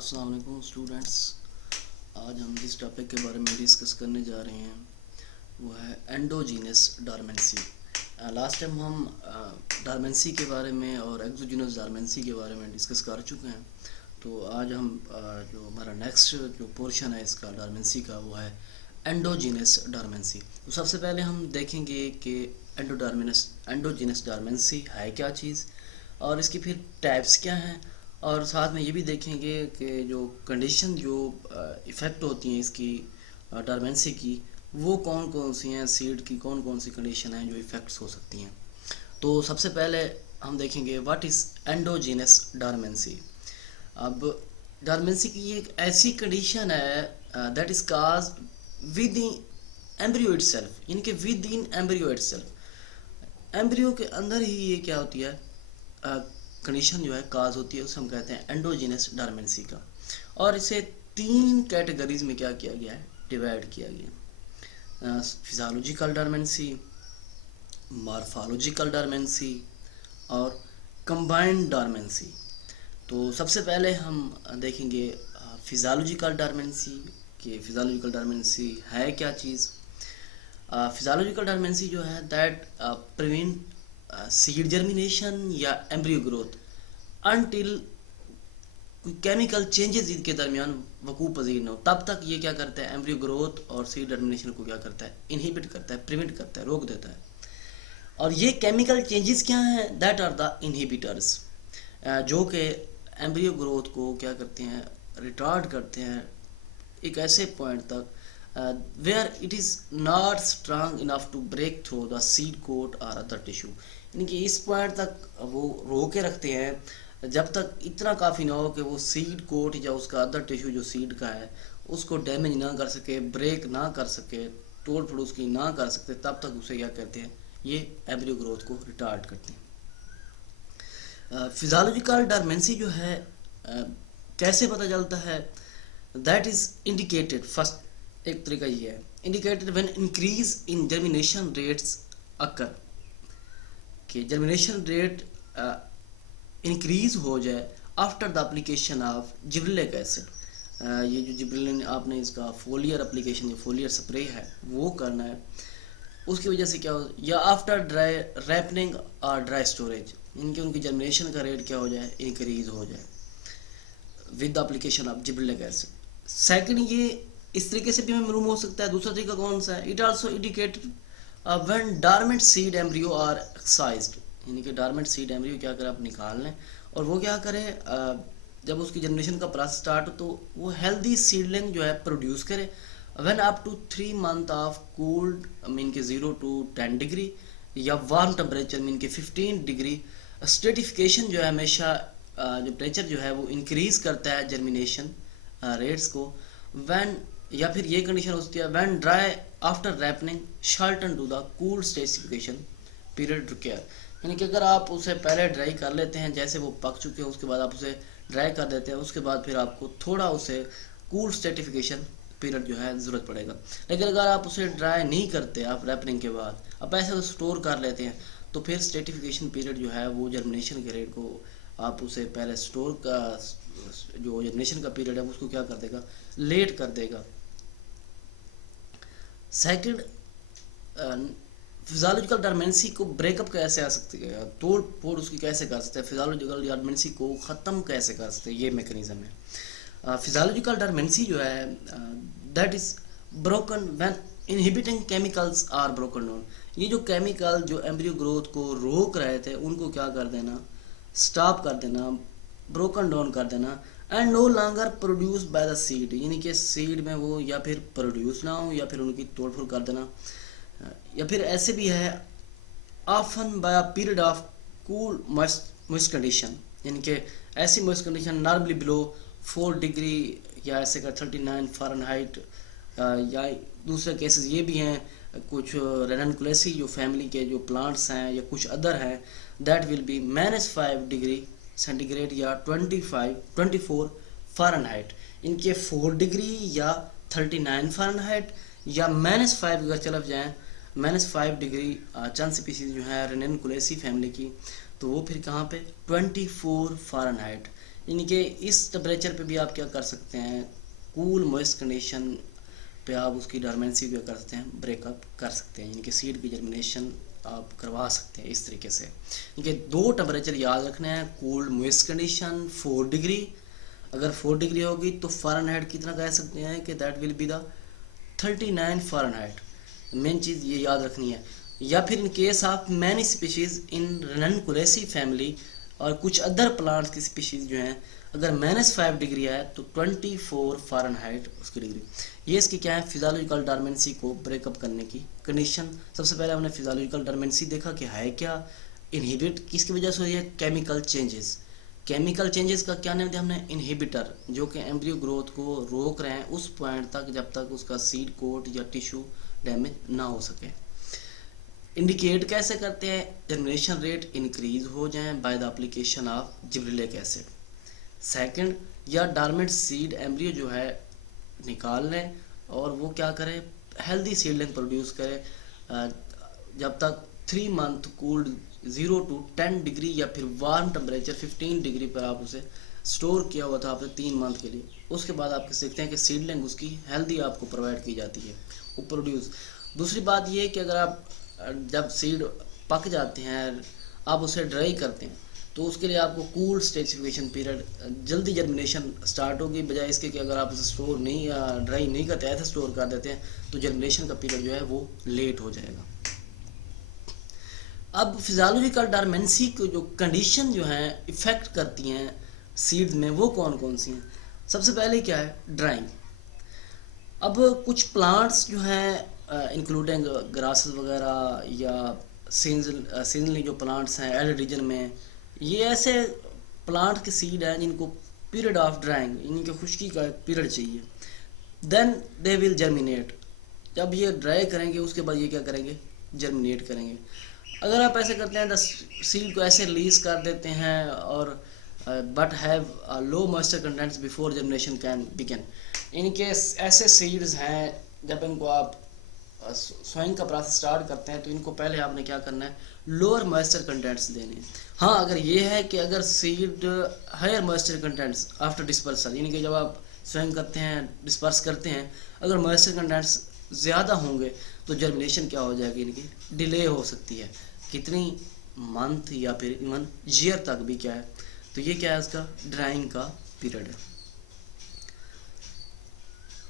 अस्सलाम वालेकुम स्टूडेंट्स। आज हम जिस टॉपिक के बारे में डिस्कस करने जा रहे हैं वो है एंडोजीनस डोरमेंसी। लास्ट टाइम हम डोरमेंसी के बारे में और एक्सोजीनस डोरमेंसी के बारे में डिस्कस कर चुके हैं। तो आज हम जो हमारा नेक्स्ट जो पोर्शन है इसका डोरमेंसी का वो है एंडोजीनस डोरमेंसी। तो सबसे पहले हम देखेंगे कि एंडोजीनस डोरमेंसी है क्या चीज़ और इसकी फिर टाइप्स क्या हैं, और साथ में ये भी देखेंगे कि जो कंडीशन जो इफ़ेक्ट होती हैं इसकी डोरमेंसी की वो कौन कौन सी हैं, सीड की कौन कौन सी कंडीशन हैं जो इफ़ेक्ट्स हो सकती हैं। तो सबसे पहले हम देखेंगे व्हाट इज़ एंडोजीनस डोरमेंसी। अब डोरमेंसी की एक ऐसी कंडीशन है that is caused with in embryo itself, यानी कि with in embryo itself, embryo के अंदर ही ये क्या होती है कंडीशन जो है काज होती है, उसे हम कहते हैं एंडोजीनस डोरमेंसी का। और इसे 3 कैटेगरीज में क्या किया गया है, डिवाइड किया गया। फिजियोलॉजिकल डोरमेंसी, मॉर्फोलॉजिकल डोरमेंसी और कंबाइंड डोरमेंसी। तो सबसे पहले हम देखेंगे फिजियोलॉजिकल डोरमेंसी कि फिजियोलॉजिकल डोरमेंसी है क्या चीज़। फिजियोलॉजिकल डोरमेंसी जो है दैट प्रिवेंट सीड जर्मिनेशन या embryo growth until chemical changes के दरमियान वकू पजीर न हो, तब तक ये क्या करता है, एम्ब्रियो ग्रोथ और सीड जर्मिनेशन को क्या करता है, इनहिबिट करता है, प्रिवेंट करता है, रोक देता है। और ये केमिकल चेंजेस क्या हैं, दैट आर द इनहिबिटर्स, जो कि एम्ब्रियो ग्रोथ को क्या करते हैं, रिटार्ड करते हैं एक ऐसे पॉइंट तक where it is not strong enough to break through the seed coat और अदर टिश्यू, यानी कि इस पॉइंट तक वो रोक के रखते हैं जब तक इतना काफ़ी ना हो कि वो सीड कोट या उसका अदर टिश्यू जो सीड का है उसको डैमेज ना कर सके, ब्रेक ना कर सके, तोड़ फोड़ उसकी ना कर सकते, तब तक उसे क्या करते हैं, ये एम्ब्रियो ग्रोथ को रिटार्ड करते हैं। फिजियोलॉजिकल डोरमेंसी जो है कैसे पता चलता है, दैट इज़ इंडिकेटेड, फर्स्ट एक तरीका ये है, indicated when increase in germination rates occur, कि जर्मिनेशन रेट इंक्रीज हो जाए after the application of gibberellic acid. ये जो जिब्रेलिन आपने इसका फोलियर एप्लीकेशन जो फोलियर स्प्रे है वो करना है, उसकी वजह से क्या हो, या आफ्टर ड्राई रैपनिंग और ड्राई स्टोरेज, इनके उनकी जर्मिनेशन का रेट क्या हो जाए, इंक्रीज हो जाए with the application of gibberellic acid. Second, ये इस तरीके से भी मालूम हो सकता है। दूसरा तरीका कौन सा है, it also indicated when dormant seed embryo are exercised, यानी कि डॉर्मेंट सीड एम्ब्रियो क्या करें आप निकाल लें और वो क्या करे, जब उसकी जनरेशन का प्रोसेस स्टार्ट हो तो वो हेल्दी सीडलिंग जो है प्रोड्यूस करे when up to 3 month of cooled mean के 0 to 10 डिग्री या वार्म टेम्परेचर मीन के 15 डिग्री। स्ट्रेटिफिकेशन जो है हमेशा जो टेम्परेचर जो है वो इंक्रीज करता है जर्मिनेशन रेट्स को। व्हेन, या फिर ये कंडीशन होती है when dry after ripening shorten to the cool stratification period require, यानी कि अगर आप उसे पहले ड्राई कर लेते हैं, जैसे वो पक चुके हैं उसके बाद आप उसे ड्राई कर देते हैं, उसके बाद फिर आपको थोड़ा उसे कूल स्टेटिफिकेशन पीरियड जो है ज़रूरत पड़ेगा। लेकिन अगर आप उसे ड्राई नहीं करते, आप रैपनिंग के बाद आप ऐसे तो स्टोर कर लेते हैं, तो फिर स्टेटिफिकेशन पीरियड जो है वो जर्मिनेशन के रेट को आप उसे पहले स्टोर का जो जर्मिनेशन का पीरियड है उसको क्या कर देगा, लेट कर देगा। सेकंड, फिजियोलॉजिकल डोरमेंसी को ब्रेकअप कैसे आ सकती है, तोड़ फोड़ उसकी कैसे कर सकते हैं, फिजियोलॉजिकल डोरमेंसी को ख़त्म कैसे कर सकते हैं, ये मैकेनिज्म है। फिजियोलॉजिकल डोरमेंसी जो है that is broken when inhibiting chemicals are broken down, ये जो केमिकल जो एम्ब्रियो ग्रोथ को रोक रहे थे उनको क्या कर देना, स्टॉप कर देना, ब्रोकन डाउन कर देना, and no longer produce by the seed, यानी कि सीड में वो या फिर प्रोड्यूस ना हो या फिर उनकी तोड़ फोड़ कर देना। या फिर ऐसे भी है often by a period of cool moist condition, यानी कि ऐसी moist condition normally below 4 degree या ऐसे का 39 फ़ारेनहाइट, या दूसरे केसेस ये भी हैं कुछ रेनकुलेसी जो फैमिली के जो प्लांट्स हैं या कुछ अदर हैं, that will B -5 degree centigrade या 24 फ़ारेनहाइट, इनके 4 डिग्री या 39 फ़ारेनहाइट या -5 अगर चल जाएँ, -5 डिग्री चंद स्पीसीज जो है रेनकुलेसी फैमिली की, तो वो फिर कहाँ पे 24 फ़ारेनहाइट, यानी कि इस टेम्परेचर पे भी आप क्या कर सकते हैं, कूल मॉइस्ट कंडीशन पे आप उसकी डॉर्मेंसी क्या कर सकते हैं, ब्रेकअप कर सकते हैं, यानी कि सीड की जर्मिनेशन आप करवा सकते हैं इस तरीके से। यानी कि 2 टेम्परेचर याद रखने हैं, कोल्ड मॉइस्ट कंडीशन 4 डिग्री, अगर 4 डिग्री होगी तो फ़ारेनहाइट कितना कह सकते हैं कि that will be the 39 Fahrenheit, main चीज़ ये याद रखनी है। या फिर in case of many species in Ranunculaceae family और कुछ अदर प्लांट्स की स्पीशीज़ जो हैं, अगर -5 डिग्री है तो 24 फ़ारेनहाइट उसकी डिग्री। ये इसकी क्या है, फिजियोलॉजिकल डॉर्मेंसी को ब्रेकअप करने की कंडीशन। सबसे पहले हमने फिजियोलॉजिकल डॉर्मेंसी देखा कि है क्या, इनहिबिट किसकी वजह से हुई है, केमिकल चेंजेस। केमिकल चेंजेस का क्या नाम दिया हमने, इनहिबिटर, जो कि एम्ब्रियो ग्रोथ को रोक रहे हैं उस पॉइंट तक जब तक उसका सीड कोट या टिश्यू डैमेज ना हो सके। इंडिकेट कैसे करते हैं, जर्मिनेशन रेट इंक्रीज हो जाए by the application of gibberellic acid. Second, या डॉर्मेंट सीड एम्ब्रियो जो है निकाल लें और वो क्या करे, हेल्दी सीडलिंग प्रोड्यूस करे जब तक 3 मंथ कूल्ड 0 to 10 डिग्री या फिर वार्म टेम्परेचर 15 डिग्री पर आप उसे स्टोर किया हुआ था आपने 3 मंथ के लिए। उसके बाद आप सीखते हैं कि सीडलिंग उसकी हेल्दी आपको प्रोवाइड की जाती है, वो प्रोड्यूस। दूसरी बात ये कि अगर आप जब सीड पक जाते हैं आप उसे ड्राई करते हैं तो उसके लिए आपको कूल स्टेसिफिकेशन पीरियड, जल्दी जर्मिनेशन स्टार्ट होगी, बजाय इसके कि अगर आप उसे स्टोर नहीं या ड्राई नहीं करते, ऐसे स्टोर कर देते हैं तो जर्मिनेशन का पीरियड जो है वो लेट हो जाएगा। अब फिजियोलॉजिकल डॉर्मेंसी को जो कंडीशन जो है इफ़ेक्ट करती हैं सीड्स में, वो कौन कौन सी हैं। सबसे पहले क्या है, ड्राइंग। अब कुछ प्लांट्स जो हैं इंक्लूडिंग ग्रासेस वगैरह या सीजनली जो प्लांट्स हैं एरिड रीजन में, ये ऐसे प्लांट के सीड हैं जिनको पीरियड ऑफ ड्राइंग, इनकी खुश्की का पीरियड चाहिए, देन दे विल जर्मिनेट। जब ये ड्राई करेंगे उसके बाद ये क्या करेंगे, जर्मिनेट करेंगे। अगर आप ऐसे करते हैं द सीड को ऐसे रिलीज कर देते हैं और but have low moisture contents before germination can begin, इनके ऐसे सीड्स हैं जब इनको आप सोइंग का प्रोसेस स्टार्ट करते हैं तो इनको पहले आपने क्या करना है, लोअर मॉइस्चर कंटेंट्स देने हैं। हाँ, अगर ये है कि अगर seed higher moisture contents after dispersal, यानी कि जब आप सोइंग करते हैं डिस्पर्स करते हैं, अगर मॉइस्चर कंटेंट्स ज़्यादा होंगे तो जर्मिनेशन क्या हो जाएगी, इनकी डिले हो सकती है, कितनी मंथ या फिर इवन ईयर तक भी क्या है। तो ये क्या है, इसका ड्राइंग का पीरियड है।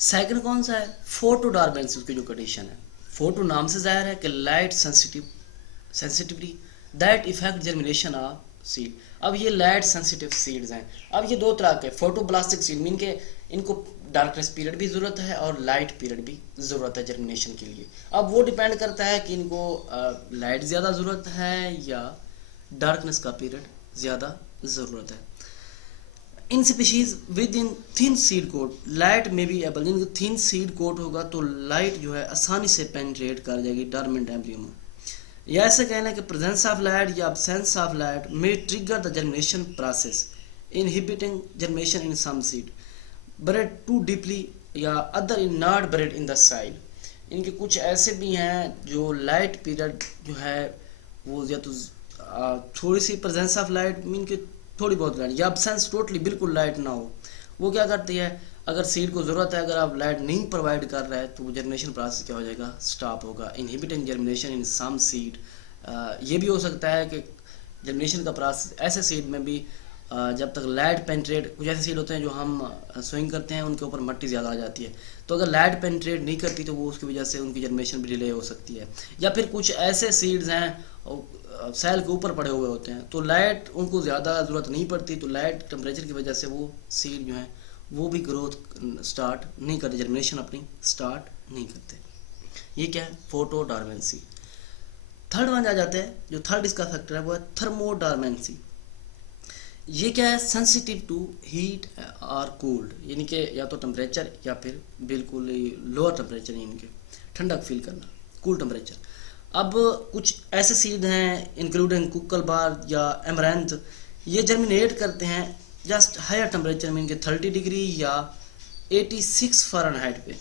सेकंड कौन सा है, फोटो डॉर्मेंसी की जो कंडीशन है। फोटो नाम से जाहिर है कि light sensitivity that effect germination of seed. अब ये लाइट सेंसिटिव सीड्स हैं। अब ये 2 तरह के फोटोब्लास्टिक सीड, मीन के इनको डार्कनेस पीरियड भी ज़रूरत है और लाइट पीरियड भी ज़रूरत है जर्मिनेशन के लिए। अब वो डिपेंड करता है कि इनको लाइट ज़्यादा ज़रूरत है या डार्कनेस का पीरियड ज़्यादा ज़रूरत है। In species with in thin seed coat light में भी एबल, जिनका थिन सीड कोट होगा तो लाइट जो है आसानी से पेनिट्रेट कर जाएगी डॉर्मेंट एम्ब्रियो में। या ऐसे कहना है कि प्रेजेंस ऑफ लाइट या absence of light may trigger the germination process inhibiting germination in some seed buried too deeply या other in not buried in the soil. इनके कुछ ऐसे भी हैं जो लाइट पीरियड जो है वो या तो थोड़ी सी प्रेजेंस ऑफ लाइट मीन के थोड़ी बहुत लाइट, या absence टोटली बिल्कुल लाइट ना हो, वो क्या करती है, अगर सीड को ज़रूरत है, अगर आप लाइट नहीं प्रोवाइड कर रहे हैं तो जर्मिनेशन प्रोसेस क्या हो जाएगा, स्टॉप होगा। Inhibiting germination in some seed, ये भी हो सकता है कि जर्मिनेशन का प्रोसेस ऐसे सीड में भी जब तक लाइट पेनिट्रेट, कुछ ऐसे सीड होते हैं जो हम सोइंग करते हैं उनके ऊपर मट्टी ज़्यादा आ जाती है, तो अगर लाइट पेनिट्रेट नहीं करती तो वो उसकी वजह से उनकी जर्मिनेशन भी डिले हो सकती है। या फिर कुछ ऐसे सीड्स हैं सेल के ऊपर पड़े हुए होते हैं तो लाइट उनको ज़्यादा ज़रूरत नहीं पड़ती, तो लाइट टेम्परेचर की वजह से वो सीड जो है वो भी ग्रोथ स्टार्ट नहीं करते, जर्मिनेशन अपनी स्टार्ट नहीं करते। ये क्या है, फोटो डॉर्मेंसी। थर्ड वन आ जाते हैं, जो थर्ड इसका फैक्टर है वो है थर्मोडॉर्मेंसी। ये क्या है, सेंसिटिव टू हीट और कोल्ड, यानी कि या तो टेम्परेचर या फिर बिल्कुल लोअर टेम्परेचर, इनके ठंडक फील करना, कूल टेम्परेचर। अब कुछ ऐसे सीड हैं इंक्लूडिंग कुक्कलबार या एमरैंथ, ये जर्मिनेट करते हैं जस्ट हायर टेम्परेचर में, इनके 30 डिग्री या 86 फ़ारेनहाइट पे।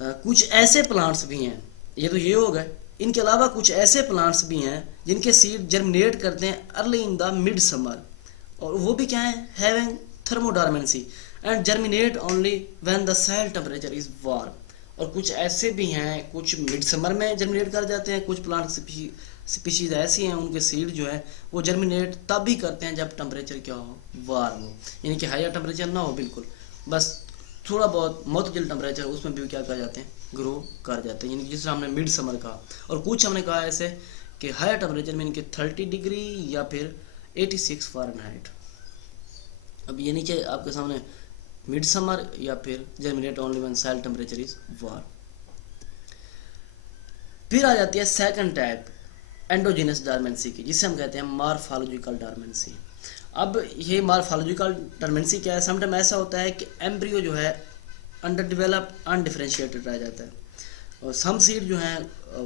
कुछ ऐसे प्लांट्स भी हैं, ये तो ये हो गए, इनके अलावा कुछ ऐसे प्लांट्स भी हैं जिनके सीड जर्मिनेट करते हैं early in the mid summer, और वो भी क्या है, having thermodormancy and germinate only when the cell temperature is warm. और कुछ ऐसे भी हैं, कुछ मिड समर में जर्मिनेट कर जाते हैं, कुछ प्लांट स्पीशीज ऐसी हैं उनके सीड जो है वो जर्मिनेट तब भी करते हैं जब टेम्परेचर क्या हो, वार्म हो, यानी कि हायर टेम्परेचर ना हो बिल्कुल, बस थोड़ा बहुत मोतजिल टेम्परेचर उसमें भी क्या कर जाते हैं, ग्रो कर जाते हैं, यानी कि जिस हमने मिड समर कहा। और कुछ हमने कहा ऐसे कि हायर टेम्परेचर में इनके 30 डिग्री या फिर 86 फ़ारेनहाइट। अब ये नीचे आपके सामने मिड समर या फिर germinate only when soil temperature is warm. फिर आ जाती है सेकंड टाइप एंडोजिनस डॉर्मेंसी की, जिसे हम कहते हैं मॉर्फोलॉजिकल डॉर्मेंसी। अब ये मॉर्फोलॉजिकल डॉर्मेंसी क्या है, समटाइम ऐसा होता है कि एम्ब्रियो जो है अंडर डेवलप अनडिफरेंशिएटेड रह जाता है, और सम सीड जो हैं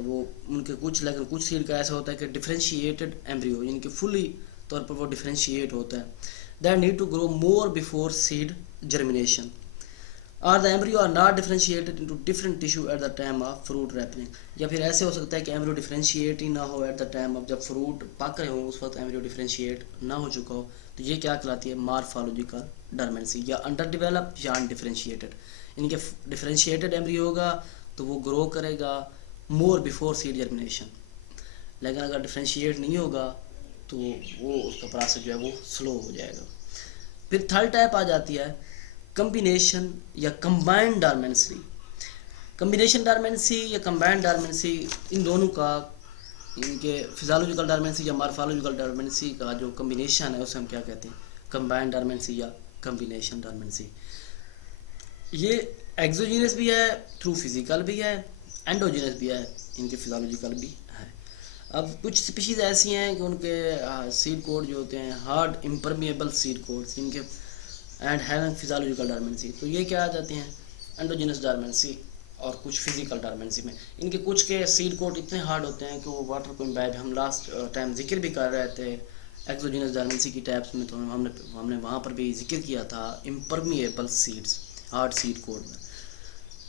वो उनके कुछ, लेकिन कुछ सीड का ऐसा होता है कि डिफरेंशिएटेड एम्ब्रियो, यानी कि फुली तौर पर वो डिफरेंशिएट होता है, that need to grow more before seed germination, और the embryo are not differentiated into different tissue at the time of fruit ripening. या फिर ऐसे हो सकता है कि एम्ब्रियो डिफरेंशिएट ही ना हो एट द टाइम ऑफ, जब फ्रूट पक रहे हो उस वक्त एम्ब्रियो डिफरेंशिएट ना हो चुका हो, तो ये क्या कहलाती है, मॉर्फोलॉजिकल डॉर्मेंसी, या अंडर डेवलप या अनडिफरेंशिएटेड। इनके डिफरेंशिएटेड एम्ब्रियो होगा तो वो ग्रो करेगा मोर बिफोर सीड जर्मिनेशन, लेकिन अगर डिफरेंशिएट नहीं होगा तो वो उसका प्रोसेस जो है वो स्लो हो जाएगा। फिर थर्ड टाइप आ जाती है कम्बिनेशन या कंबाइंड डॉर्मेंसी। कम्बिनेशन डॉर्मेंसी या कंबाइंड डॉर्मेंसी, इन दोनों का, इनके फिजियोलॉजिकल डॉर्मेंसी या मॉर्फोलॉजिकल डॉर्मेंसी का जो कम्बिनेशन है उसे हम क्या कहते हैं, कंबाइंड डॉर्मेंसी या कम्बिनेशन डॉर्मेंसी। ये एक्सोजीनस भी है, थ्रू फिजिकल भी है, एंडोजीनस भी है, इनके फिजियोलॉजिकल भी है। अब कुछ स्पीशीज ऐसी हैं कि उनके सीड कोड जो होते हैं हार्ड इम्परमिएबल सीड कोड्स, इनके एंड हैविंग फिजियोलॉजिकल डॉर्मेंसी, तो ये क्या आ जाती हैं, एंडोजीनस डॉर्मेंसी और कुछ फिजिकल डॉर्मेंसी में। इनके कुछ के सीड कोड इतने हार्ड होते हैं कि वो वाटर को इम्बाइब, हम लास्ट टाइम जिक्र भी कर रहे थे एक्सोजीनस डॉर्मेंसी की टाइप्स में, तो हमने वहाँ पर भी जिक्र किया था impermeable seeds, hard seed code में।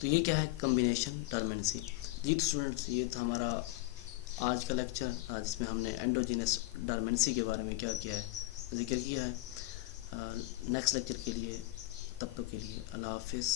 तो ये क्या है, कम्बिनेशन डॉर्मेंसी। जी तो स्टूडेंट्स, ये था हमारा आज का लेक्चर, आज इसमें हमने एंडोजीनस डॉर्मेंसी के बारे में क्या किया है, जिक्र किया है। नेक्स्ट लेक्चर के लिए, तब तक के लिए अल्लाह हाफिज़।